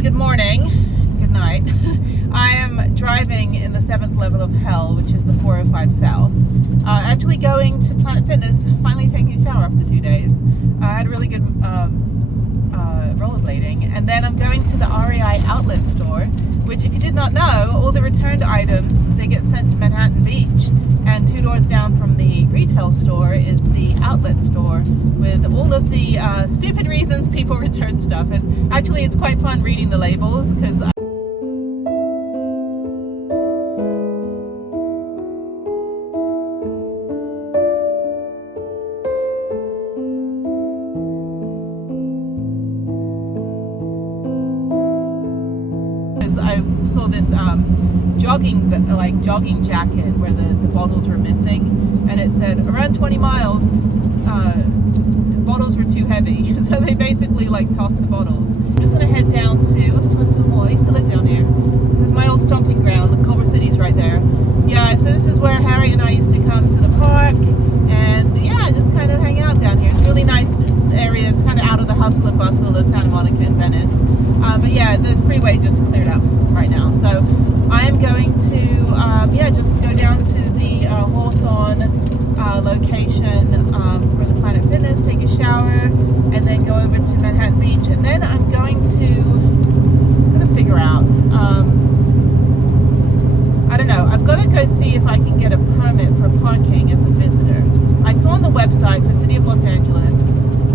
and good morning, good night. I am driving in the 7th level of hell, which is the 405 South. Actually going to Planet Fitness, finally taking a shower after 2 days. I had a really good rollerblading, and then I'm going to the REI outlet store, which, if you did not know, all the returned items, they get sent to Manhattan Beach, and 2 doors down from the retail store is the outlet store with all of the stupid reasons people return stuff. And actually it's quite fun reading the labels, because I saw this jogging jacket where the bottles were missing, and it said around 20 miles bottles were too heavy, so they basically tossed the bottles. I'm just gonna head down to I used to live down here. This is my old stomping ground. Culver City's right there. Yeah, so this is where Harry and I used to come to the park, and yeah, just kind of hang out down here. It's a really nice area. It's kind of out of the hustle and bustle of Santa Monica and Venice. But yeah, the freeway just cleared up right now. So I am going to just go down to the Hawthorne location for the Planet Fitness, take a shower, and then go over to Manhattan Beach. And then I'm going to figure out, I don't know, I've got to go see if I can get a permit for parking as a visitor. I saw on the website for City of Los Angeles,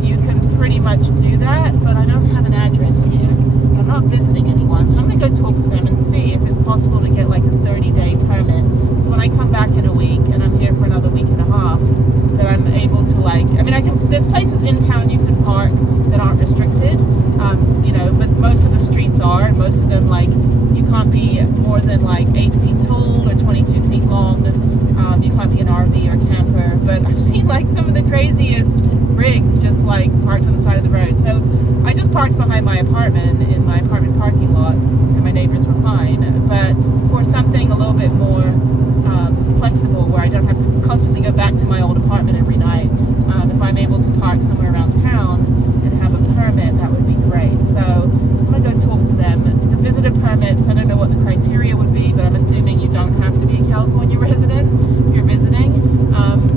you can pretty much do that, but I don't have an address here. I'm not visiting anyone, so I'm going to go talk to them and see if it's possible to get a 30-day permit. So when I come back in a week and I'm here for another week and a half, that I'm able to there's places in town you can park that aren't restricted, but most of the streets are, and most of them you can't be more than 8 feet tall or 22 feet long. You can't be an RV or camper, but I've seen some of the craziest rigs just parked on the side of the road. So I just parked behind my apartment in my apartment parking lot, and my neighbors were fine. But for something a little bit more flexible, where I don't have to constantly go back to my old apartment every night, if I'm able to park somewhere around town and have a permit, that would be great. So I'm gonna go talk to them. The visitor permits, I don't know what the criteria would be, but I'm assuming you don't have to be a California resident if you're visiting.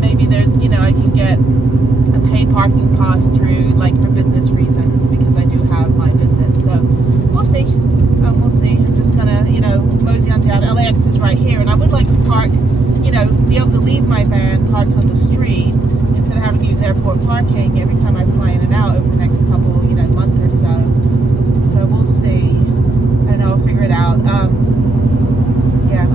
Maybe there's, I can get a paid parking pass through, for business reasons, because I do have my business. So we'll see. We'll see. I'm just gonna, mosey on down. LAX is right here, and I would like to park, be able to leave my van parked on the street instead of having to use airport parking every time I fly in and out over the next couple, month or so. So we'll see. I don't know. I'll figure it out.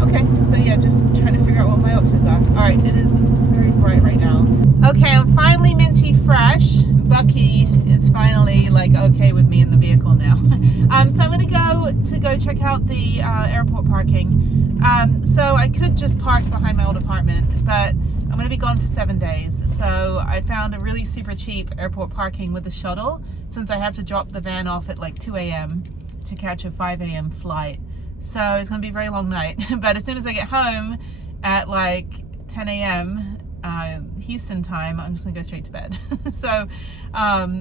Okay. So yeah, just trying to figure out what my options are. All right. It is very bright right now. Okay, I'm finally minty fresh. Bucky is finally okay with me in the vehicle now. So I'm gonna go check out the airport parking. So I could just park behind my old apartment, but I'm gonna be gone for 7 days. So I found a really super cheap airport parking with a shuttle, since I have to drop the van off at 2 a.m. to catch a 5 a.m. flight. So it's gonna be a very long night. But as soon as I get home at 10 a.m. Houston time, I'm just gonna go straight to bed. So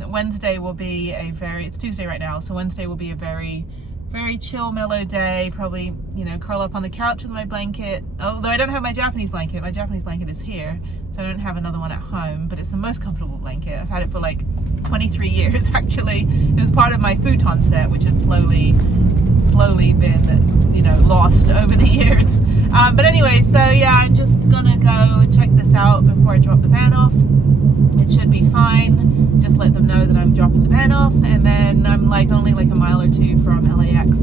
Wednesday will be it's Tuesday right now, so Wednesday will be a very, very chill, mellow day. Probably, curl up on the couch with my blanket, although I don't have my Japanese blanket. My Japanese blanket is here, so I don't have another one at home, but it's the most comfortable blanket. I've had it for 23 years actually. It was part of my futon set, which has slowly been lost over the years. But anyway, so yeah, I'm just gonna go check this out before I drop the van off. It should be fine. Just let them know that I'm dropping the van off, and then I'm only a mile or two from LAX.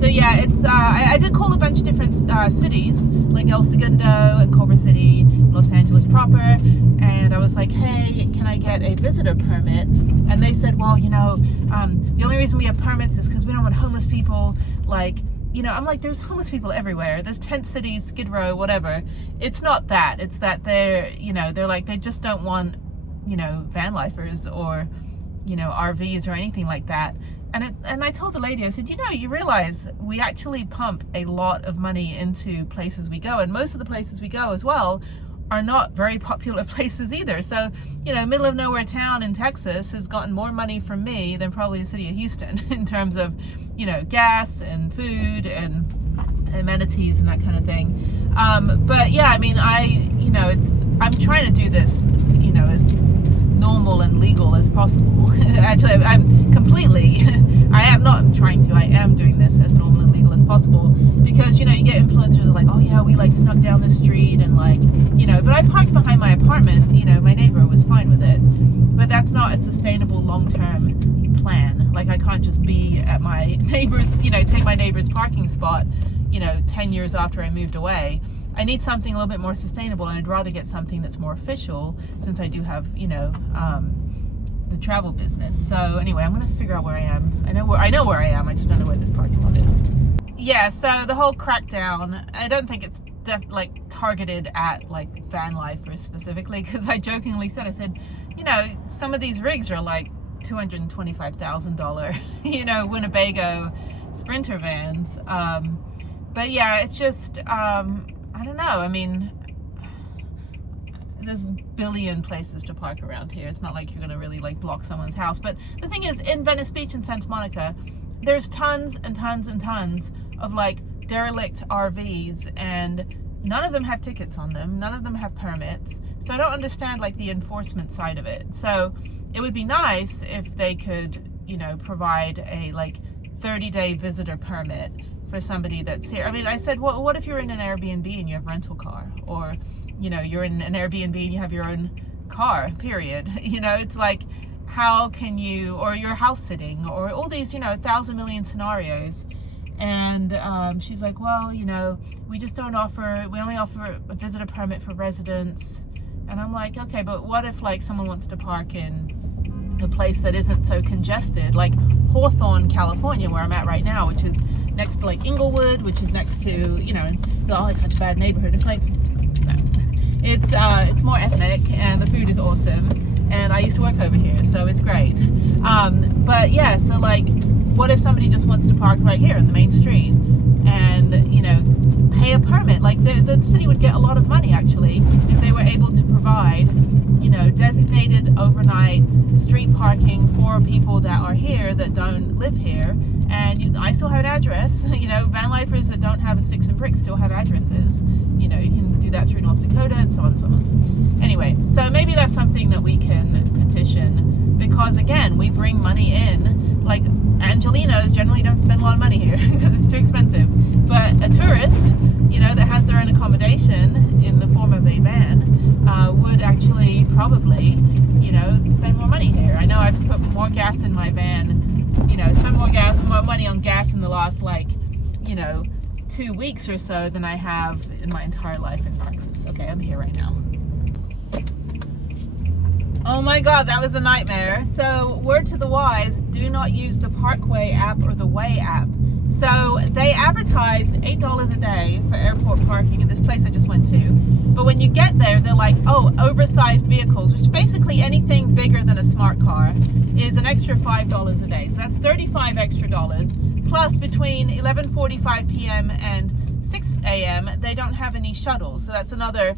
So yeah, it's I did call a bunch of different cities, like El Segundo and Culver City, Los Angeles proper, and I was like, hey, can I get a visitor permit? And they said, well, the only reason we have permits is because we don't want homeless people. I'm like, there's homeless people everywhere. There's tent cities, Skid Row, whatever. It's not that. It's that they're they just don't want, Vanlifers or, RVs or anything like that. And I told the lady, I said, you realize we actually pump a lot of money into places we go, and most of the places we go as well are not very popular places either. So, you know, middle of nowhere town in Texas has gotten more money from me than probably the city of Houston in terms of, you know, gas and food and amenities and that kind of thing. But yeah, I mean, I'm trying to do this, you know, as normal and legal as possible. Actually, I am doing this as normal and legal as possible, because, you know, you get influencers like, oh yeah, we like snuck down the street and like, you know, but I parked behind my apartment, you know, my neighbor was fine with it, but that's not a sustainable long-term plan. Like, I can't just be at my neighbor's, you know, take my neighbor's parking spot, you know, 10 years after I moved away. I need something a little bit more sustainable, and I'd rather get something that's more official, since I do have, you know, the travel business. So anyway, I'm gonna figure out where I am. I know where I am. I just don't know where this parking lot is. Yeah. So the whole crackdown, I don't think it's like targeted at like Vanlifers specifically, because I jokingly said, I said, you know, some of these rigs are like $225,000, you know, Winnebago Sprinter vans. But yeah, it's just, I don't know. I mean, there's a billion places to park around here. It's not like you're gonna really like block someone's house. But the thing is, in Venice Beach and Santa Monica, there's tons and tons and tons of like derelict RVs, and none of them have tickets on them. None of them have permits. So I don't understand like the enforcement side of it. So it would be nice if they could, you know, provide a like 30-day visitor permit for somebody that's here. I mean, I said, well, what if you're in an Airbnb and you have a rental car, or, you know, you're in an Airbnb and you have your own car, period. You know, it's like, how can you, or you're house sitting, or all these, you know, 1,000 million scenarios. And she's like, well, you know, we only offer a visitor permit for residents. And I'm like, okay, but what if like someone wants to park in a place that isn't so congested, like Hawthorne, California, where I'm at right now, which is next to like Inglewood, which is next to, you know, oh, it's such a bad neighborhood. It's like, no. It's more ethnic, and the food is awesome, and I used to work over here, so it's great. But yeah, so like, what if somebody just wants to park right here in the main street and, you know, pay a permit? Like, the city would get a lot of money actually if they were able to provide, you know, designated overnight street parking for people that are here that don't live here. And I still have an address. You know, Vanlifers that don't have a sticks and bricks still have addresses. You know, you can do that through North Dakota and so on and so on. Anyway, so maybe that's something that we can petition, because again, we bring money in. Like, Angelinos generally don't spend a lot of money here because it's too expensive. But a tourist, you know, that has their own accommodation in the form of a van, would actually probably, you know, spend more money here. I know I've put more gas in my van, you know, spent more money on gas in the last, like, you know, 2 weeks or so than I have in my entire life in Texas. Okay, I'm here right now. Oh my God, that was a nightmare. So, word to the wise, do not use the Parkway app or the Way app. So they advertised $8 a day for airport parking at this place I just went to. But when you get there, they're like, oh, oversized vehicles, which is basically anything bigger than a smart car, is an extra $5 a day. So that's $35 extra. Plus, between 11:45 p.m. and 6 a.m., they don't have any shuttles. So that's another,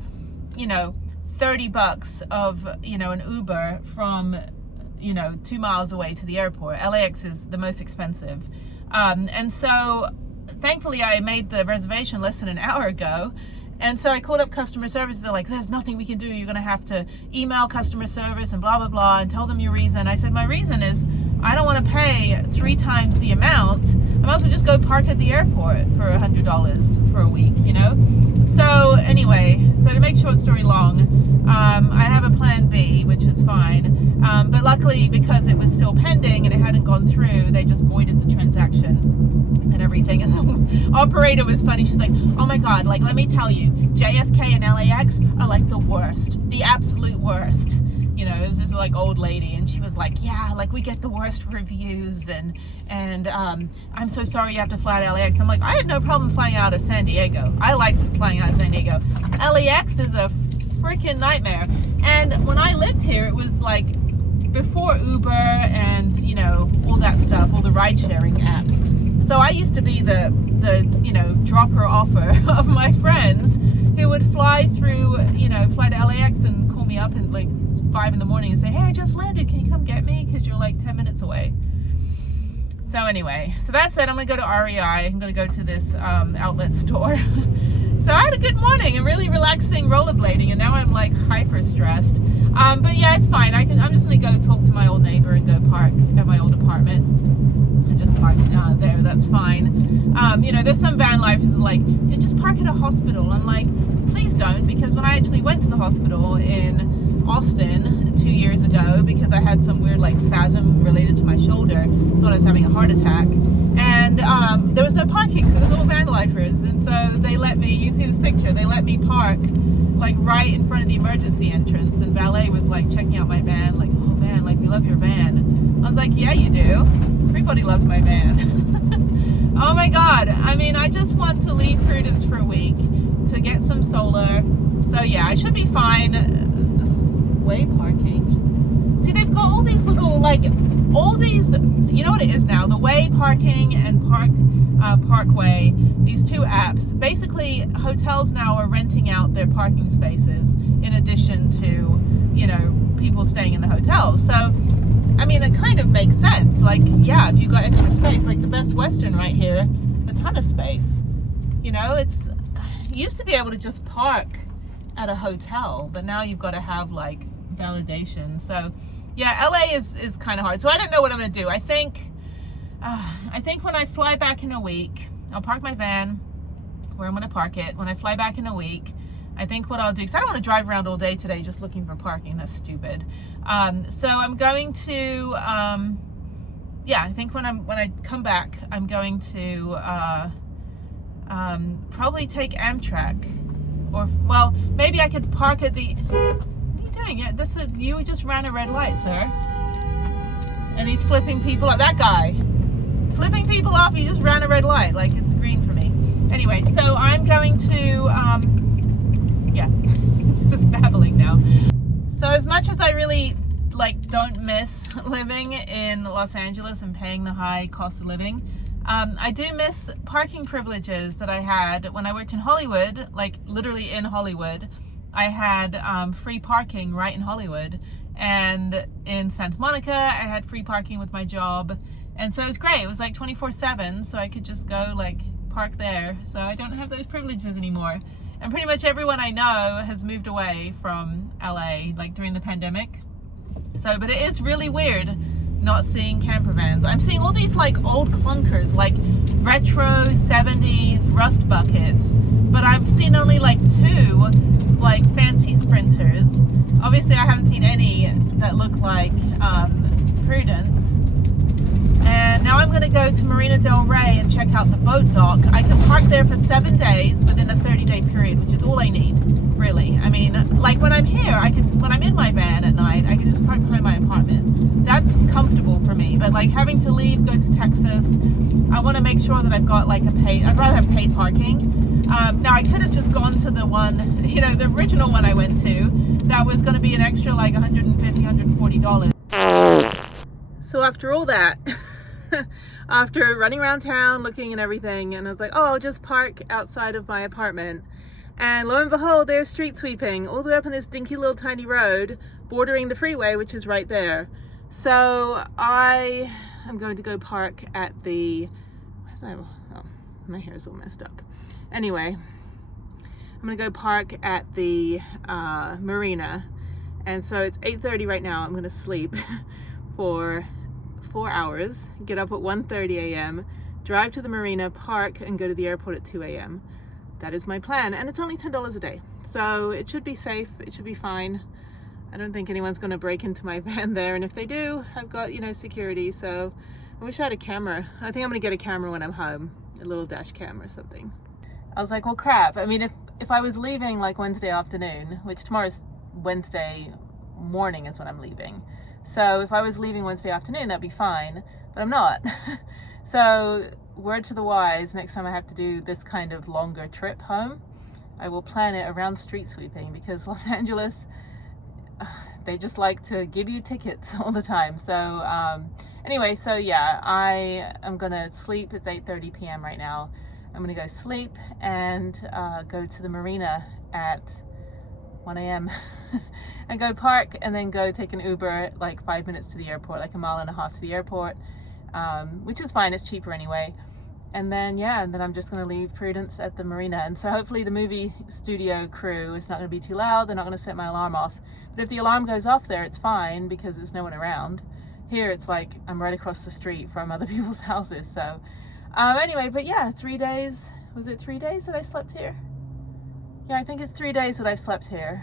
you know, $30 of, you know, an Uber from, you know, 2 miles away to the airport. LAX is the most expensive. And so thankfully I made the reservation less than an hour ago. And so I called up customer service. They're like, there's nothing we can do. You're going to have to email customer service and blah, blah, blah, and tell them your reason. I said, my reason is I don't want to pay 3 times the amount. I might as well just go park at the airport for $100 for a week, you know? So anyway, so to make short story long, I have a plan B, which is fine. But luckily, because it was still pending and it hadn't gone through, they just voided the transaction and everything. And the operator was funny. She's like, oh my God, like, let me tell you, JFK and LAX are like the worst, the absolute worst. You know, it was this like old lady, and she was like, yeah, like we get the worst reviews, and I'm so sorry you have to fly to LAX. I'm like, I had no problem flying out of San Diego. I liked flying out of San Diego. LAX is a freaking nightmare. And when I lived here, it was like before Uber and, you know, all that stuff, all the ride sharing apps. So I used to be the you know, dropper offer of my friends who would fly through, you know, fly to LAX and call me up at like 5 in the morning and say, hey, I just landed, can you come get me? Because you're like 10 minutes away. So anyway, so that said, I'm gonna go to REI. I'm gonna go to this outlet store. So I had a good morning, a really relaxing rollerblading, and now I'm like hyper stressed. But yeah, it's fine. I'm just gonna go talk to my old neighbor and go park at my old apartment. And just park there, that's fine. You know, there's some van life is like, you just park at a hospital. I'm like, please don't, because when I actually went to the hospital in Austin 2 years ago, because I had some weird like spasm related to my shoulder, thought I was having a heart attack, and there was no parking because it was all van lifers, and so they let me, you see this picture, they let me park like right in front of the emergency entrance, and valet was like checking out my van, like, oh man, like we love your van. I was like, yeah you do, everybody loves my van. Oh my god, I mean, I just want to leave Prudence for a week to get some solar, so yeah, I should be fine. Way parking. See, they've got all these little, like, all these, you know what it is now, the Way Parking and Parkway, these two apps. Basically, hotels now are renting out their parking spaces in addition to, you know, people staying in the hotel. So, I mean, it kind of makes sense. Like, yeah, if you've got extra space, like the Best Western right here, a ton of space. You know, it's, you used to be able to just park at a hotel, but now you've got to have, like, validation. So yeah, LA is kind of hard. So I don't know what I'm gonna do. I think when I fly back in a week, I'll park my van where I'm gonna park it. When I fly back in a week, I think what I'll do, because I don't want to drive around all day today just looking for parking. That's stupid. So I'm going to yeah, I think when I come back, I'm going to probably take Amtrak, or well, maybe I could park at the, yeah, this is, you just ran a red light, sir. And he's flipping people off. That guy flipping people off, he just ran a red light, like it's green for me. Anyway, so I'm going to yeah, just babbling now. So as much as I really like don't miss living in Los Angeles and paying the high cost of living, I do miss parking privileges that I had when I worked in Hollywood, like literally in Hollywood. I had free parking right in Hollywood, and in Santa Monica I had free parking with my job, and so it was great. It was like 24/7, so I could just go like park there. So I don't have those privileges anymore, and pretty much everyone I know has moved away from LA like during the pandemic. So, but it is really weird not seeing camper vans. I'm seeing all these like old clunkers, like retro 70s rust buckets, but I've seen only like 2 like fancy sprinters. Obviously I haven't seen any that look like Prudence. And now I'm gonna go to Marina Del Rey and check out the boat dock. I can park there for 7 days within a 30-day period, which is all I need, really. I mean, like when I'm here, when I'm in my van at night, I can just park behind my apartment. That's comfortable for me, but like having to leave, go to Texas, I wanna make sure that I've got like I'd rather have paid parking. Now I could have just gone to the one, you know, the original one I went to, that was gonna be an extra like $150, $140. So after all that, after running around town looking and everything, and I was like, oh, I'll just park outside of my apartment, and lo and behold, there's street sweeping all the way up on this dinky little tiny road bordering the freeway, which is right there. So I am going to go park at the, oh, my hair is all messed up. Anyway, I'm gonna go park at the marina, and so it's 8:30 right now. I'm gonna sleep for 4 hours, get up at 1:30 a.m., drive to the marina, park, and go to the airport at 2 a.m. That is my plan, and it's only $10 a day, so it should be safe, it should be fine. I don't think anyone's gonna break into my van there, and if they do, I've got, you know, security, so I wish I had a camera. I think I'm gonna get a camera when I'm home, a little dash cam or something. I was like, well, crap. I mean, if I was leaving like Wednesday afternoon, which tomorrow's Wednesday morning is when I'm leaving. So if I was leaving Wednesday afternoon, that'd be fine, but I'm not. So word to the wise, next time I have to do this kind of longer trip home, I will plan it around street sweeping, because Los Angeles, they just like to give you tickets all the time. So anyway, so yeah, I am gonna sleep. It's 8:30 p.m. right now. I'm gonna go sleep and go to the marina at 1 a.m. and go park and then go take an Uber like 5 minutes to the airport, like a mile and a half to the airport, which is fine, it's cheaper anyway. And then and then I'm just going to leave Prudence at the marina. And so hopefully the movie studio crew is not going to be too loud. They're not going to set my alarm off. But if the alarm goes off there, it's fine because there's no one around. Here it's like I'm right across the street from other people's houses. So anyway, but yeah, 3 days. Was it 3 days that I slept here? Yeah, I think it's 3 days that I've slept here.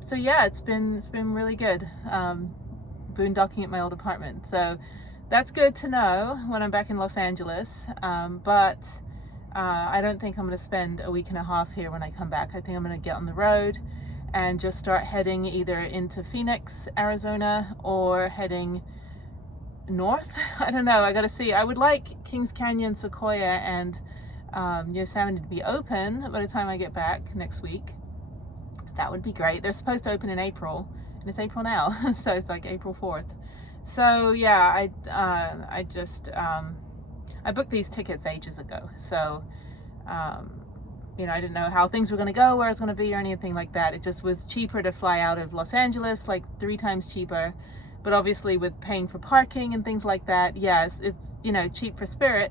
So yeah, it's been really good. Boondocking at my old apartment. So that's good to know when I'm back in Los Angeles. But I don't think I'm going to spend a week and a half here when I come back. I think I'm going to get on the road and just start heading either into Phoenix, Arizona, or heading north. I don't know. I got to see. I would like Kings Canyon, Sequoia, and Yosemite to be open by the time I get back next week. That would be great. They're supposed to open in April, and it's April now, so it's like April 4th. So yeah, I just I booked these tickets ages ago, so you know, I didn't know how things were going to go, where it's going to be, or anything like that. It just was cheaper to fly out of Los Angeles, like 3 times cheaper. But obviously with paying for parking and things like that, yes, it's, you know, cheap for Spirit,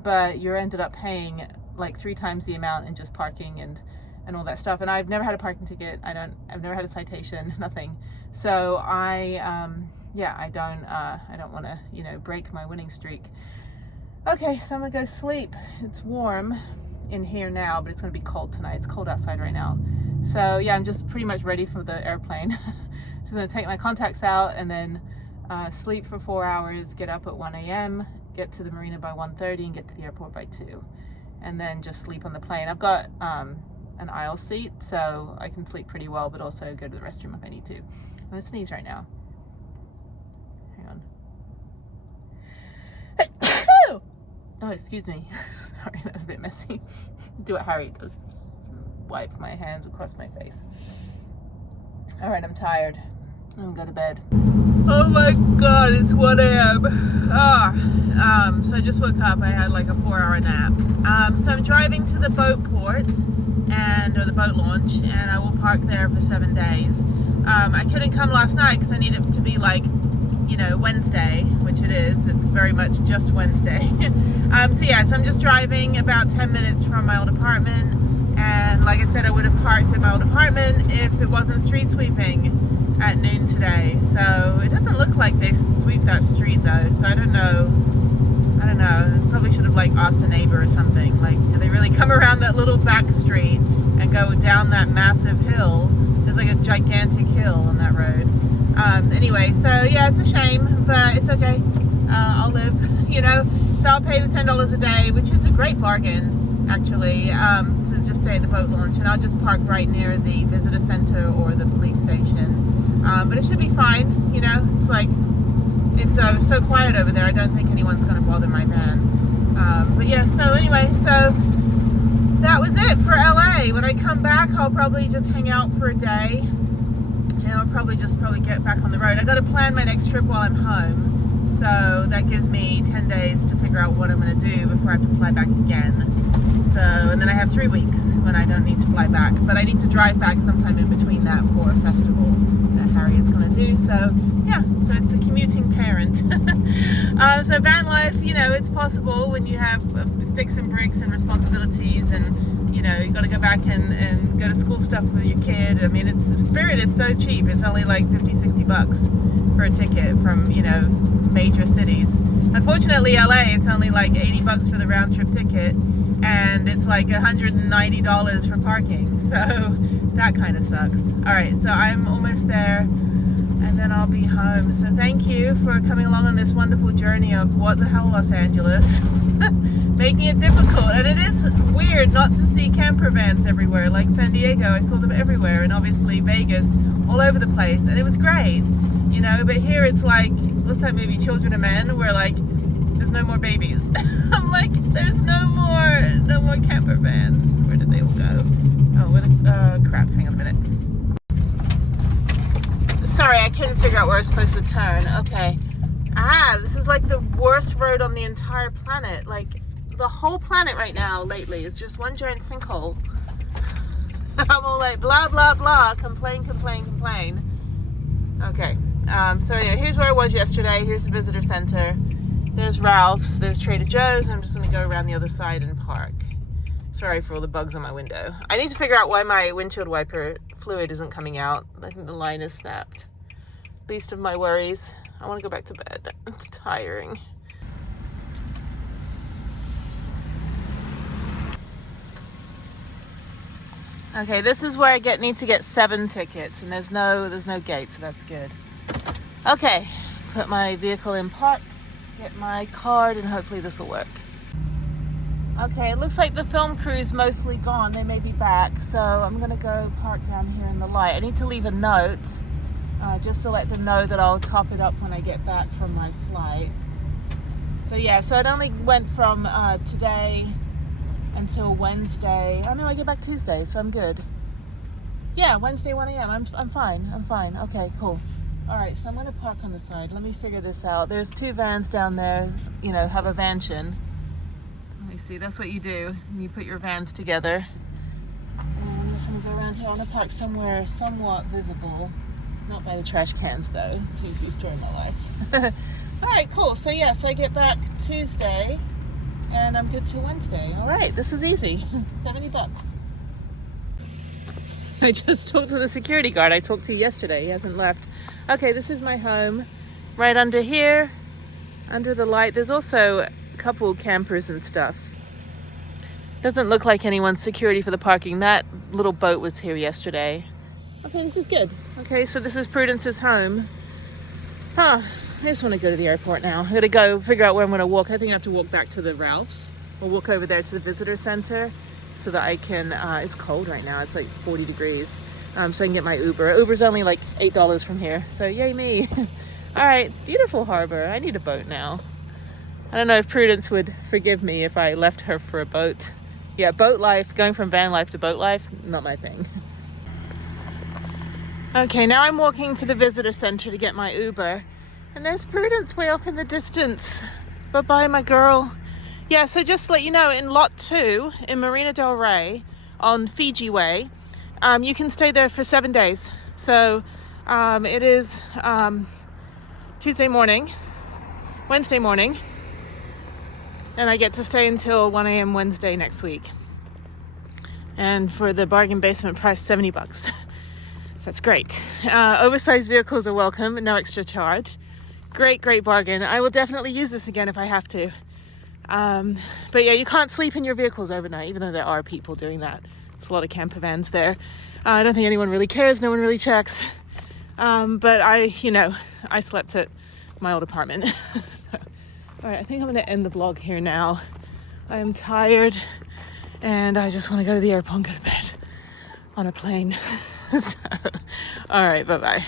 but you ended up paying like 3 times the amount in just parking and all that stuff. And I've never had a parking ticket. I've never had a citation, nothing. So I don't want to, you know, break my winning streak. Okay, so I'm gonna go sleep. It's warm in here now, but it's gonna be cold tonight. It's cold outside right now. So yeah, I'm just pretty much ready for the airplane. Just gonna take my contacts out and then sleep for 4 hours, get up at 1 a.m., get to the marina by 1:30 and get to the airport by 2. And then just sleep on the plane. I've got an aisle seat, so I can sleep pretty well, but also go to the restroom if I need to. I'm gonna sneeze right now. Hang on. Oh, excuse me. Sorry, that was a bit messy. Do what Harry does. Wipe my hands across my face. All right, I'm tired. I'm gonna go to bed. Oh my God, it's 1 a.m. So I just woke up. I had like a 4-hour nap. So I'm driving to the boat port or the boat launch, and I will park there for 7 days. I couldn't come last night because I need it to be like, you know, Wednesday, which it is. It's very much just Wednesday. So I'm just driving about 10 minutes from my old apartment. And like I said, I would have parked at my old apartment if it wasn't street sweeping at noon today. So it doesn't look like they sweep that street though. So I don't know. Probably should have like asked a neighbor or something. Like, do they really come around that little back street and go down that massive hill? There's like a gigantic hill on that road. Anyway, so yeah, it's a shame, but it's okay. I'll live, you know. So I'll pay the $10 a day, which is a great bargain, actually, to just stay at the boat launch. And I'll just park right near the visitor center or the police station. But it should be fine, you know. It's like, it's so quiet over there. I don't think anyone's going to bother my van. But yeah, so anyway, so that was it for LA. When I come back, I'll probably just hang out for a day. And I'll probably get back on the road. I got to plan my next trip while I'm home. So that gives me 10 days to figure out what I'm going to do before I have to fly back again. So, and then I have 3 weeks when I don't need to fly back. But I need to drive back sometime in between that for a festival that Harriet's going to do. So, yeah, so it's a commuting parent. So van life, you know, it's possible when you have sticks and bricks and responsibilities, and you know, you got to go back and go to school stuff with your kid. I mean, Spirit is so cheap. It's only like $50-$60 for a ticket from, you know, major cities. Unfortunately, LA, it's only like $80 for the round trip ticket, and it's like $190 for parking. So that kind of sucks. All right, so I'm almost there, and then I'll be home. So thank you for coming along on this wonderful journey of what the hell, Los Angeles. Making it difficult. And it is weird not to see camper vans everywhere. Like San Diego, I saw them everywhere, and obviously Vegas, all over the place, and it was great, you know. But here it's like, what's that movie, Children of Men, where like there's no more babies. I'm like, there's no more camper vans. Where did they all go? Oh, where the crap, hang on a minute. Sorry, I couldn't figure out where I was supposed to turn. Okay. This is like the worst road on the entire planet. Like the whole planet right now lately is just one giant sinkhole. I'm all like blah blah blah, complain. Okay, so anyway, here's where I was yesterday. Here's the visitor center. There's Ralph's, there's Trader Joe's. I'm just gonna go around the other side and park. Sorry for all the bugs on my window. I need to figure out why my windshield wiper fluid isn't coming out. I think the line is snapped. Least of my worries. I want to go back to bed. It's tiring. Okay, this is where I need to get 7 tickets, and there's no gate, so that's good. Okay, put my vehicle in park, get my card, and hopefully this will work. Okay, it looks like the film crew's mostly gone. They may be back, so I'm gonna go park down here in the light. I need to leave a note just to let them know that I'll top it up when I get back from my flight. So yeah, so it only went from today until Wednesday. Oh no, I get back Tuesday, so I'm good. Yeah, Wednesday 1 a.m. I'm fine. Okay, cool. All right, so I'm gonna park on the side. Let me figure this out. There's 2 vans down there, you know, have a vansion. Let me see, that's what you do. You put your vans together. And I'm just gonna go around here. I wanna park somewhere somewhat visible. Not by the trash cans though. Seems to be storing my life. All right, cool. So yeah, so I get back Tuesday and I'm good till Wednesday. All right, this was easy. $70. I just talked to the security guard I talked to yesterday. He hasn't left. Okay, this is my home. Right under here, under the light. There's also a couple campers and stuff. Doesn't look like anyone's security for the parking. That little boat was here yesterday. Okay, this is good. Okay, so this is Prudence's home. I just want to go to the airport now. I'm gonna go figure out where I'm gonna walk. I think I have to walk back to the Ralph's or walk over there to the visitor center so that I can, it's cold right now. It's like 40 degrees. So I can get my Uber. Uber's only like $8 from here. So yay me. All right, it's beautiful harbor. I need a boat now. I don't know if Prudence would forgive me if I left her for a boat. Yeah, boat life, going from van life to boat life, not my thing. Okay, now I'm walking to the visitor center to get my Uber. And there's Prudence way off in the distance. Bye-bye, my girl. Yeah, so just to let you know, in Lot 2 in Marina Del Rey on Fiji Way, you can stay there for 7 days. So it is Tuesday morning, Wednesday morning, and I get to stay until 1 a.m. Wednesday next week. And for the bargain basement price, $70. So that's great. Oversized vehicles are welcome, no extra charge. Great bargain. I will definitely use this again if I have to. But yeah, you can't sleep in your vehicles overnight, even though there are people doing that. There's a lot of camper vans there. I don't think anyone really cares. No one really checks. But I slept at my old apartment. So, all right, I think I'm going to end the vlog here now. I am tired and I just want to go to the airport and go to bed on a plane. So, all right, bye-bye.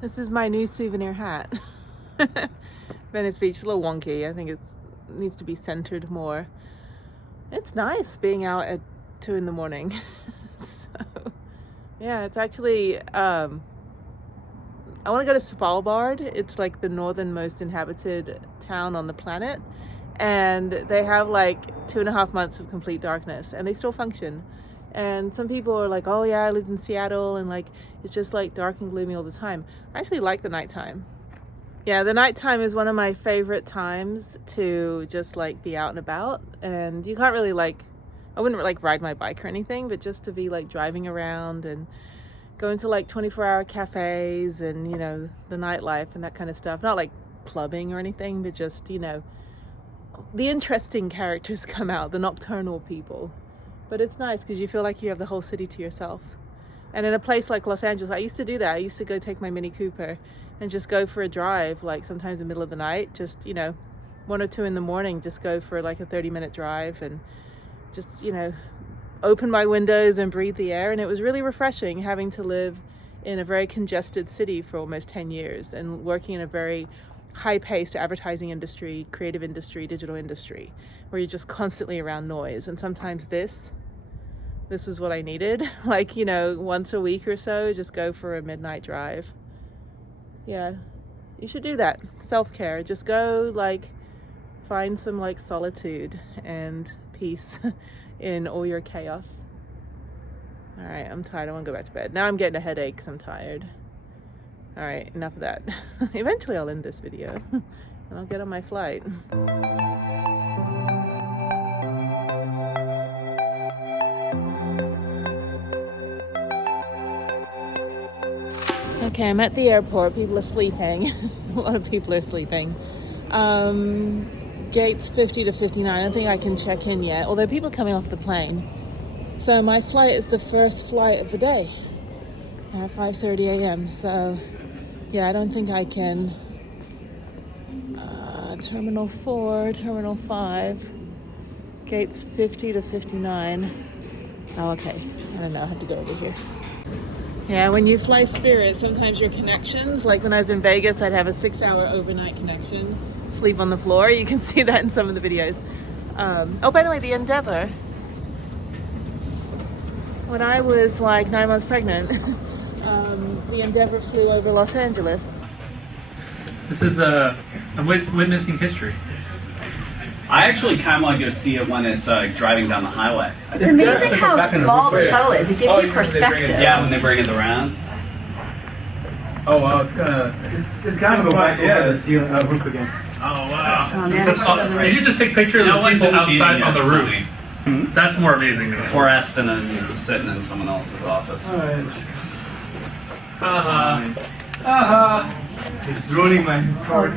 This is my new souvenir hat. Venice Beach is a little wonky. I think it needs to be centered more. It's nice being out at 2 in the morning. So, yeah, it's actually, I want to go to Svalbard. It's like the northernmost inhabited town on the planet. And they have like 2.5 months of complete darkness and they still function. And some people are like, oh yeah, I lived in Seattle and like it's just like dark and gloomy all the time. I actually like the nighttime. Yeah, the nighttime is one of my favorite times to just like be out and about. And you can't really like, I wouldn't like ride my bike or anything, but just to be like driving around and going to like 24-hour cafes and, you know, the nightlife and that kind of stuff. Not like clubbing or anything, but just, you know, the interesting characters come out, the nocturnal people. But it's nice because you feel like you have the whole city to yourself. And in a place like Los Angeles, I used to do that. I used to go take my Mini Cooper and just go for a drive, like sometimes in the middle of the night, just, you know, 1 or 2 in the morning, just go for like a 30-minute drive and just, you know, open my windows and breathe the air. And it was really refreshing having to live in a very congested city for almost 10 years and working in a very high-paced advertising industry, creative industry, digital industry, where you're just constantly around noise. And sometimes this this was what I needed. Like, you know, once a week or so, just go for a midnight drive. Yeah, you should do that. Self-care. Just go, like, find some, like, solitude and peace in all your chaos. All right, I'm tired. I want to go back to bed. Now I'm getting a headache because I'm tired. All right, enough of that. Eventually I'll end this video and I'll get on my flight. Okay, I'm at the airport. People are sleeping. A lot of people are sleeping. Gates 50 to 59. I don't think I can check in yet, although people are coming off the plane. So my flight is the first flight of the day at 5:30 a.m. So yeah, I don't think I can. Terminal 4, Terminal 5, gates 50 to 59. Oh, okay. I don't know. I have to go over here. Yeah, when you fly Spirit, sometimes your connections, like when I was in Vegas, I'd have a 6-hour overnight connection, sleep on the floor. You can see that in some of the videos. Oh, by the way, the Endeavor, when I was like 9 months pregnant, the Endeavor flew over Los Angeles. This is I'm witnessing history. I actually kind of want to go see it when it's driving down the highway. It's amazing how small the shuttle is. It gives you perspective. Yeah, when they bring it around. Oh wow, it's gonna go back over the ceiling, roof again. Oh wow. Oh, man. That's awesome. You should just take pictures of the people outside on the roof. Hmm? That's more amazing than Or Epson and sitting in someone else's office. Alright, let's go. It's ruining my car.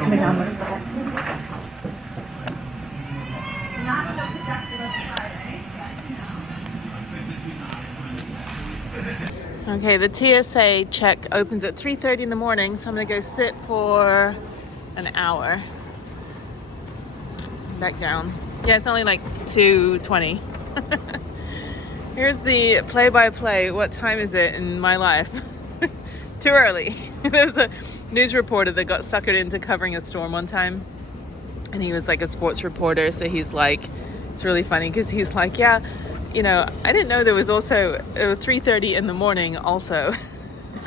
Okay, the TSA check opens at 3:30 in the morning, so I'm gonna go sit for an hour. Back down. Yeah, it's only like 2:20. Here's the play-by-play. What time is it in my life? Too early. There was a news reporter that got suckered into covering a storm one time, and he was like a sports reporter, so he's like, it's really funny because he's like, yeah, you know, I didn't know there was also 3:30 in the morning also.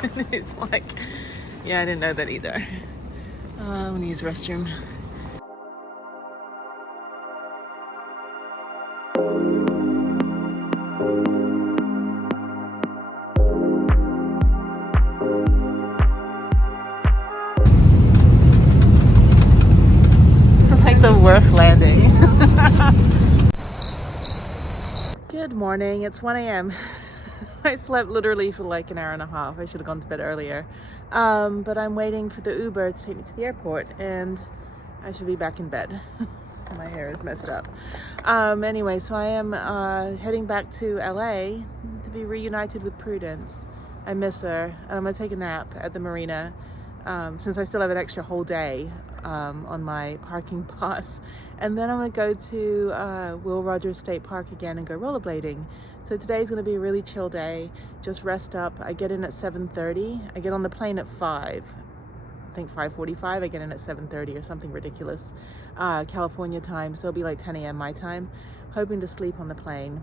And he's like, yeah, I didn't know that either. I'm gonna use restroom. Like the worst landing. Good morning, it's 1 a.m. I slept literally for like an hour and a half. I should have gone to bed earlier. But I'm waiting for the Uber to take me to the airport and I should be back in bed. My hair is messed up. Anyway, so I am heading back to LA to be reunited with Prudence. I miss her and I'm gonna take a nap at the marina since I still have an extra whole day on my parking pass. And then I'm gonna go to Will Rogers State Park again and go rollerblading. So today's gonna be a really chill day, just rest up. I get in at 7:30. I get on the plane at 5. I think 5:45. I get in at 7:30 or something ridiculous, California time. So it'll be like 10 a.m. my time. Hoping to sleep on the plane.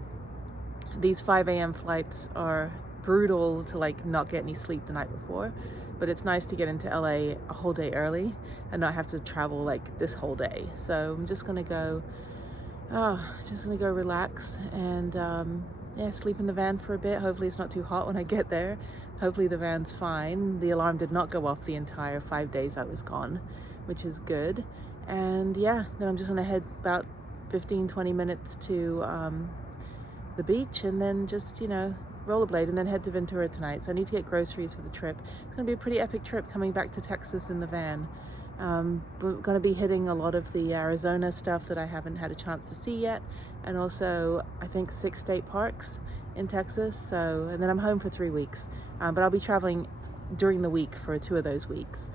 These 5 a.m. flights are brutal to like not get any sleep the night before. But it's nice to get into LA a whole day early and not have to travel like this whole day. So I'm just gonna go, relax and yeah, sleep in the van for a bit. Hopefully it's not too hot when I get there. Hopefully the van's fine. The alarm did not go off the entire 5 days I was gone, which is good. And yeah, then I'm just gonna head about 15-20 minutes to the beach and then just, you know, rollerblade and then head to Ventura tonight. So I need to get groceries for the trip. It's gonna be a pretty epic trip coming back to Texas in the van. We're gonna be hitting a lot of the Arizona stuff that I haven't had a chance to see yet, and also I think 6 state parks in Texas. So, and then I'm home for 3 weeks, but I'll be traveling during the week for 2 of those weeks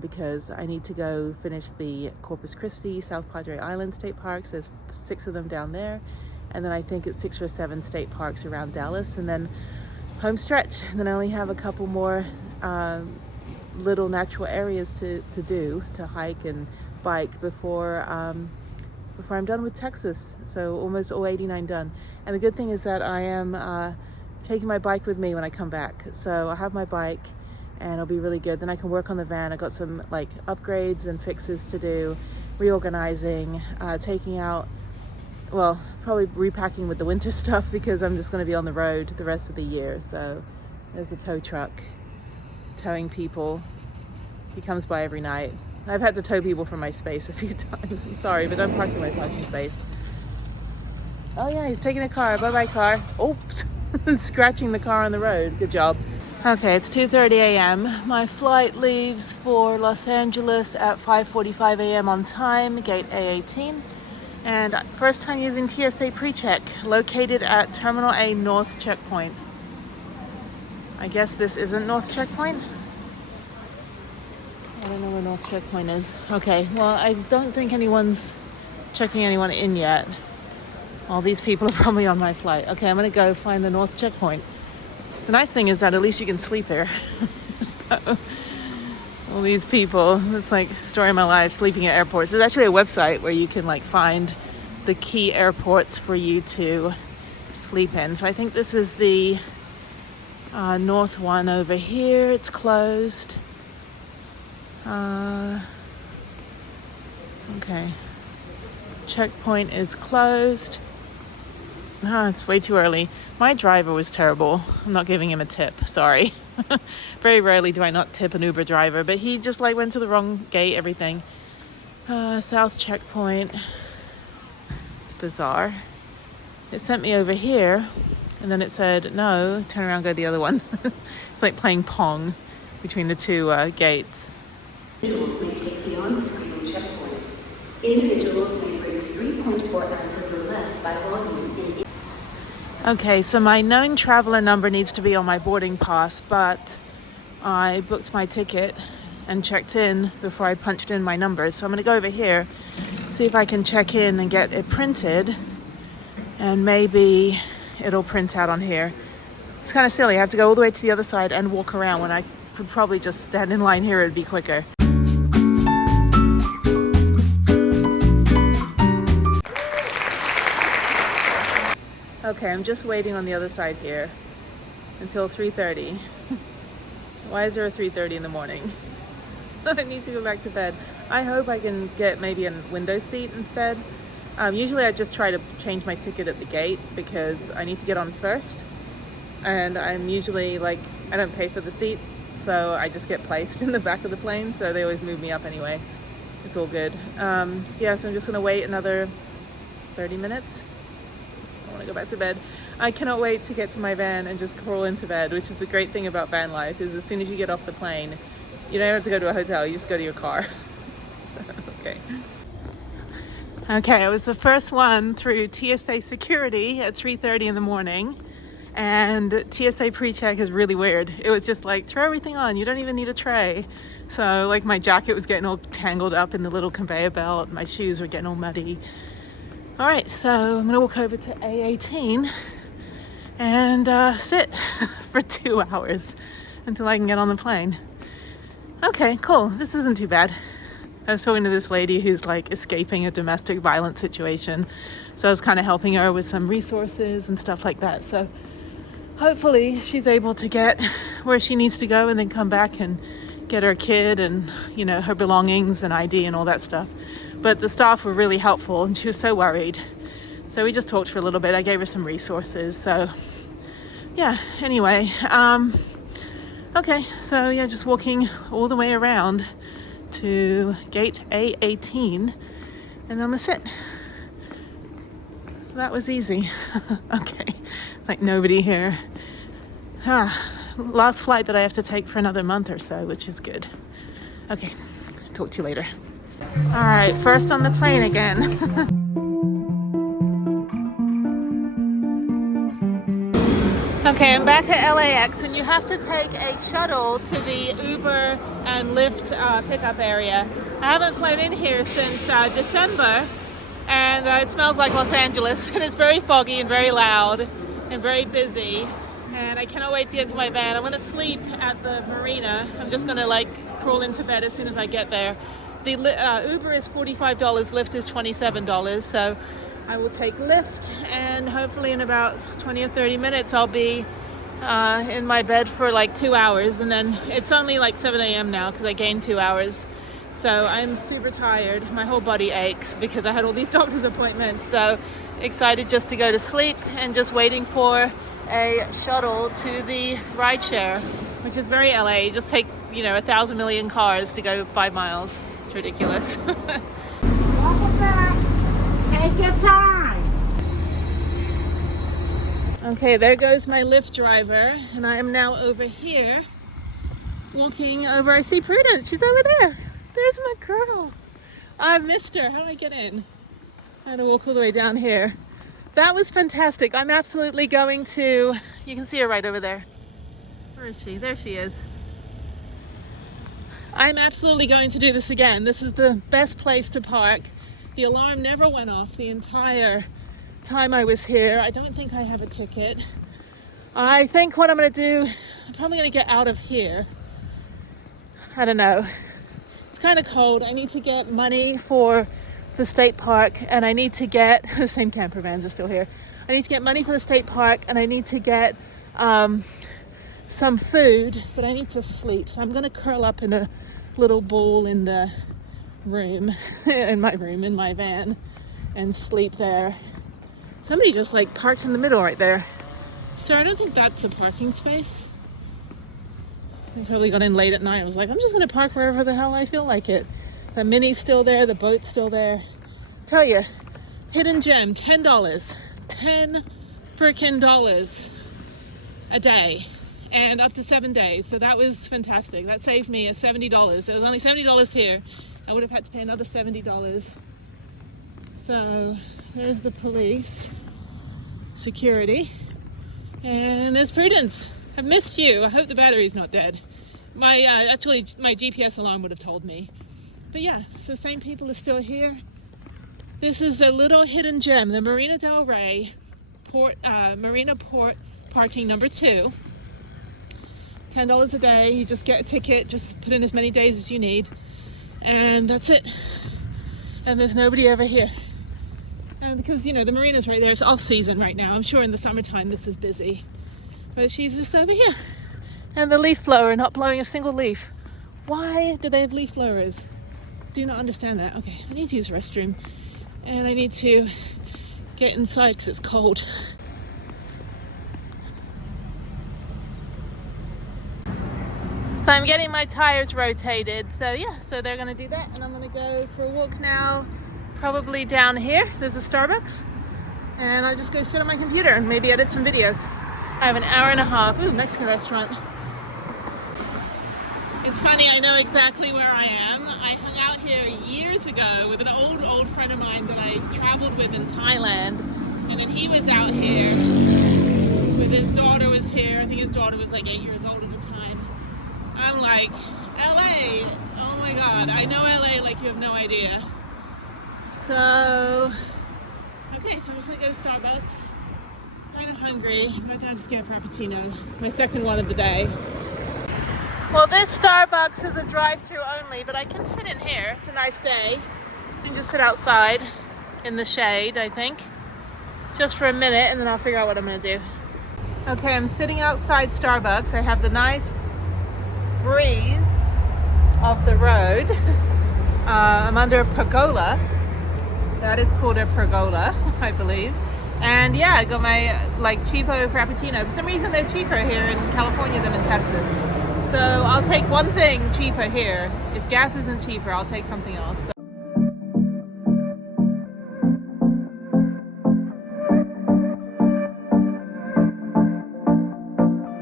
because I need to go finish the Corpus Christi, South Padre Island state parks. There's 6 of them down there. And then I think it's 6 or 7 state parks around Dallas, and then home stretch. And then I only have a couple more little natural areas to do, to hike and bike before before I'm done with Texas. So almost all 89 done. And the good thing is that I am taking my bike with me when I come back. So I have my bike and it'll be really good. Then I can work on the van. I got some like upgrades and fixes to do, reorganizing, taking out, well, probably repacking with the winter stuff because I'm just going to be on the road the rest of the year. So there's the tow truck towing people. He comes by every night. I've had to tow people from my space a few times. I'm sorry, but I'm parking my parking space. Oh yeah, he's taking a car. Bye-bye car. Oh, scratching the car on the road. Good job. Okay, it's 2:30 a.m. My flight leaves for Los Angeles at 5:45 a.m. on time, gate A18. And first time using TSA pre-check, located at Terminal A North Checkpoint. I guess this isn't North Checkpoint? I don't know where North Checkpoint is. Okay, well, I don't think anyone's checking anyone in yet. All these people are probably on my flight. Okay, I'm gonna go find the North Checkpoint. The nice thing is that at least you can sleep here. So, all these people, it's like story of my life, sleeping at airports. There's actually a website where you can like find the key airports for you to sleep in. So I think this is the north one over here. It's closed. Okay. Checkpoint is closed. It's way too early. My driver was terrible. I'm not giving him a tip. Sorry. Very rarely do I not tip an Uber driver, but he just like went to the wrong gate, everything. South Checkpoint. It's bizarre. It sent me over here and then it said, no, turn around, go the other one. It's like playing Pong between the two gates. Individuals may take the on-screen checkpoint. Individuals may bring 3.4 ounces or less by volume in. Okay, so my known traveler number needs to be on my boarding pass, but I booked my ticket and checked in before I punched in my numbers. So I'm going to go over here, see if I can check in and get it printed, and maybe it'll print out on here. It's kind of silly. I have to go all the way to the other side and walk around when I could probably just stand in line here. It'd be quicker. Okay, I'm just waiting on the other side here until 3:30. Why is there a 3:30 in the morning? I need to go back to bed. I hope I can get maybe a window seat instead. Usually I just try to change my ticket at the gate because I need to get on first. And I'm usually like, I don't pay for the seat, so I just get placed in the back of the plane. So they always move me up anyway. It's all good. Yeah, so I'm just gonna wait another 30 minutes. I want to go back to bed. I cannot wait to get to my van and just crawl into bed, which is the great thing about van life, is as soon as you get off the plane, you don't have to go to a hotel, you just go to your car. So, okay. Okay, I was the first one through TSA security at 3:30 in the morning, and TSA pre-check is really weird. It was just like, throw everything on, you don't even need a tray. So like my jacket was getting all tangled up in the little conveyor belt, my shoes were getting all muddy. All right, so I'm gonna walk over to A18 and sit for 2 hours until I can get on the plane. Okay, cool, this isn't too bad. I was talking to this lady who's like escaping a domestic violence situation. So I was kind of helping her with some resources and stuff like that. So hopefully she's able to get where she needs to go and then come back and get her kid and, you know, her belongings and ID and all that stuff. But the staff were really helpful and she was so worried. So we just talked for a little bit. I gave her some resources. So yeah, anyway, okay. So yeah, just walking all the way around to gate A18 and then I'm gonna sit. So that was easy. Okay, it's like nobody here. Last flight that I have to take for another month or so, which is good. Okay, talk to you later. All right, first on the plane again. Okay, I'm back at LAX and you have to take a shuttle to the Uber and Lyft pickup area. I haven't flown in here since December and it smells like Los Angeles and it's very foggy and very loud and very busy. And I cannot wait to get to my van. I'm gonna sleep at the marina. I'm just gonna like crawl into bed as soon as I get there. The Uber is $45, Lyft is $27. So I will take Lyft, and hopefully in about 20 or 30 minutes I'll be in my bed for like 2 hours, and then it's only like 7 a.m. now because I gained 2 hours. So I'm super tired. My whole body aches because I had all these doctor's appointments. So excited just to go to sleep and just waiting for a shuttle to the rideshare, which is very LA. You just take, 1,000 million cars to go 5 miles. It's ridiculous. Welcome back. Take your time. Okay, there goes my Lyft driver, and I am now over here walking over. I see Prudence. She's over there. There's my girl. I've missed her. How do I get in? I had to walk all the way down here. That was fantastic. I'm absolutely going to, you can see her right over there. Where is she? There she is. I'm absolutely going to do this again. This is the best place to park. The alarm never went off the entire time I was here. I don't think I have a ticket. I think what I'm going to do, I'm probably going to get out of here. I don't know. It's kind of cold. I need to get money for the state park, and I need to get the same camper vans are still here. I need to get money for the state park, and I need to get some food, but I need to sleep. So I'm going to curl up in a little ball in the room, in my van, and sleep there. Somebody just like parks in the middle right there. So I don't think that's a parking space. I probably got in late at night. I was like, I'm just going to park wherever the hell I feel like it. The Mini's still there, the boat's still there. Tell you, hidden gem, $10. 10 freaking dollars a day, and up to 7 days. So that was fantastic. That saved me $70. It was only $70 here. I would have had to pay another $70. So there's the police, security, and there's Prudence. I've missed you. I hope the battery's not dead. My GPS alarm would have told me. But yeah, so same people are still here. This is a little hidden gem, the Marina Del Rey Marina Port parking number 2. $10 a day. You just get a ticket, just put in as many days as you need, and that's it. And there's nobody over here. And because, the marina's right there, it's off season right now. I'm sure in the summertime this is busy. But she's just over here. And the leaf blower not blowing a single leaf. Why do they have leaf blowers? Do not understand that. Okay, I need to use the restroom, and I need to get inside because it's cold. So I'm getting my tires rotated. So yeah, so they're gonna do that, and I'm gonna go for a walk now, probably down here. There's the Starbucks, and I'll just go sit on my computer and maybe edit some videos. I have an hour and a half. Ooh, Mexican restaurant. It's funny, I know exactly where I am. I hung out here years ago with an old friend of mine that I traveled with in Thailand. And then he was out here with his daughter was here. I think his daughter was like 8 years old at the time. I'm like, LA, oh my God, I know LA like you have no idea. So, okay, so I'm just gonna go to Starbucks. Kind of hungry, but I'll just get a Frappuccino. My second one of the day. Well, this Starbucks is a drive-through only, but I can sit in here. It's a nice day. I can just sit outside in the shade, I think, just for a minute, and then I'll figure out what I'm gonna do. Okay, I'm sitting outside Starbucks. I have the nice breeze of the road. I'm under a pergola. That is called a pergola, I believe. And yeah, I got my cheapo Frappuccino. For some reason they're cheaper here in California than in Texas. So I'll take one thing cheaper here. If gas isn't cheaper, I'll take something else. So